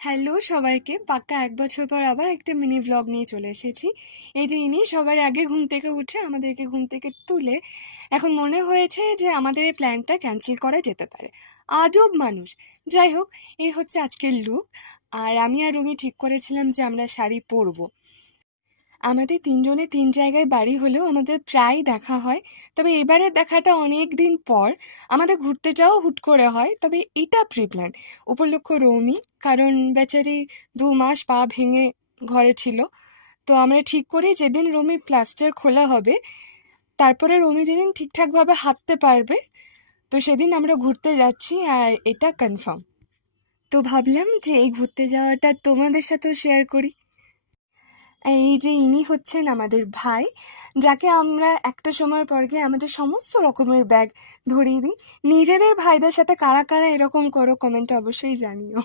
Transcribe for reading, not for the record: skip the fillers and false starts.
Hello সবাইকে, পাক্কা 1 বছর পর আবার একটা মিনি ব্লগ নিয়ে চলে এসেছি। এই যে ইনি সবার আগে ঘুম থেকে উঠে আমাদেরকে ঘুম থেকে তুলে এখন মনে হয়েছে যে আমাদের এই প্ল্যানটা ক্যান্সেল করা যেতে পারে। আজব মানুষ। যাই হোক, এই হচ্ছে আজকের লুক। আর আমি আর রুমি ঠিক করেছিলাম যে আমরা শাড়ি পরবো। আমাদের তিনজনে তিন জায়গায় বাড়ি হলেও আমাদের প্রায় দেখা হয়। তবে এবারের দেখাটা অনেক দিন পর। আমাদের ঘুরতে যাওয়া হুট করে হয়, তবে এটা প্রি প্ল্যান। উপলক্ষ রৌমি, কারণ বেচারি 2 মাস পা ভেঙে ঘরে ছিল। তো আমরা ঠিক করি যেদিন রৌমির প্লাস্টার খোলা হবে, তারপরে রৌমি যেদিন ঠিকঠাকভাবে হাঁটতে পারবে, তো সেদিন আমরা ঘুরতে যাচ্ছি, আর এটা কনফার্ম। তো ভাবলাম যে এই ঘুরতে যাওয়াটা তোমাদের সাথেও শেয়ার করি। এই যে ইনি হচ্ছেন আমাদের ভাই, যাকে আমরা একটা সময় পর গিয়ে আমাদের সমস্ত রকমের ব্যাগ ধরিয়ে দিই। নিজেদের ভাইদের সাথে কারা কারা এরকম করো, কমেন্টে অবশ্যই জানিও।